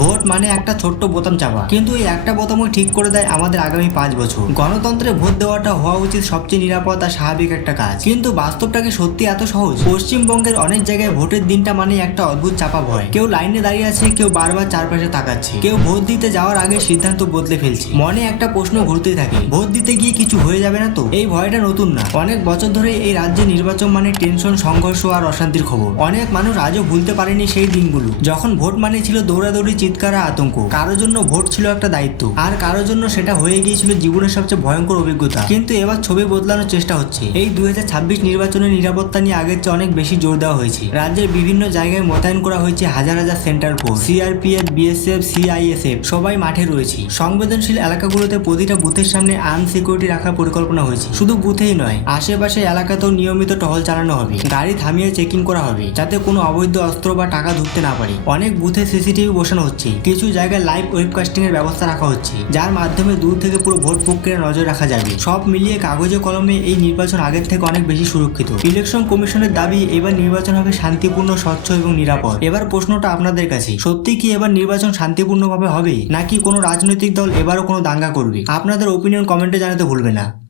Vote মানে একটা ছোট্ট বোতাম চাপা, কিন্তু এই একটা বোতামই ঠিক করে দেয় আমাদের আগামী 5 বছর। গণতন্ত্রে ভোট দেওয়াটা হওয়া উচিত সবচেয়ে নিরাপদ আর স্বাভাবিক একটা কাজ, কিন্তু বাস্তবটা কি সত্যি এত সহজ? পশ্চিমবঙ্গের অনেক জায়গায় ভোটের দিনটা মানে একটা অদ্ভুত চাপা ভয়। কেউ লাইনে দাঁড়িয়ে আছে, কেউ বারবার চারপাশে তাকাচ্ছে, কেউ ভোট দিতে যাওয়ার আগে সিদ্ধান্ত বদলে ফেলছে। মনে একটা প্রশ্ন ঘুরতেই থাকে, ভোট দিতে গিয়ে কিছু হয়ে যাবে না তো? এই ভয়টা নতুন না, অনেক বছর ধরে এই রাজ্যে নির্বাচন মানে টেনশন, সংঘর্ষ আর অশান্তির খবর। অনেক মানুষ আজও ভুলতে পারেনি সেই দিনগুলো যখন ভোট মানে ছিল দৌড়াদৌড়ি, চিৎকার আর আতঙ্ক। কারোর জন্য ভোট ছিল একটা দায়িত্ব, আর কারোর জন্য সেটা হয়ে গিয়েছিল জীবনের সবচেয়ে ভয়ঙ্কর অভিজ্ঞতা। কিন্তু এবার ছবি বদলানোর চেষ্টা হচ্ছে। এই 2026 নির্বাচনের নিরাপত্তা নিয়ে আগের চেয়ে অনেক বেশি জোর দেওয়া হয়েছে। রাজ্যের বিভিন্ন জায়গায় মোতায়েন করা হয়েছে হাজার হাজার centre force, CRPF, BSF, CISF, সবাই মাঠে রয়েছে। সংবেদনশীল এলাকাগুলোতে প্রতিটা বুথের সামনে আর্ম সিকিউরিটি রাখার পরিকল্পনা হয়েছে। শুধু বুথেই নয়, আশেপাশে এলাকাতেও নিয়মিত টহল চালানো হবে, গাড়ি থামিয়ে চেকিং করা হবে যাতে কোনো অবৈধ অস্ত্র বা টাকা ঢুকতে না পারে। অনেক বুথে সিসিটিভি বসানো হচ্ছে, কিছু জায়গায় লাইভ ওয়েবকাস্টিং এর ব্যবস্থা রাখা হচ্ছে, যার মাধ্যমে দূর থেকে পুরো ভোট প্রক্রিয়া নজর রাখা যাবে। সব মিলিয়ে কাগজে কলমে এই নির্বাচন আগের থেকে অনেক বেশি সুরক্ষিত। ইলেকশন কমিশনের দাবি এবার নির্বাচন হবে শান্তিপূর্ণ, স্বচ্ছ এবং নিরাপদ। এবার প্রশ্নটা আপনাদের কাছে, সত্যি কি এবার নির্বাচন শান্তিপূর্ণভাবে হবে, নাকি কোনো রাজনৈতিক দল এবারও কোনো দাঙ্গা করবে? আপনাদের ওপিনিয়ন কমেন্টে জানাতে ভুলবেন না।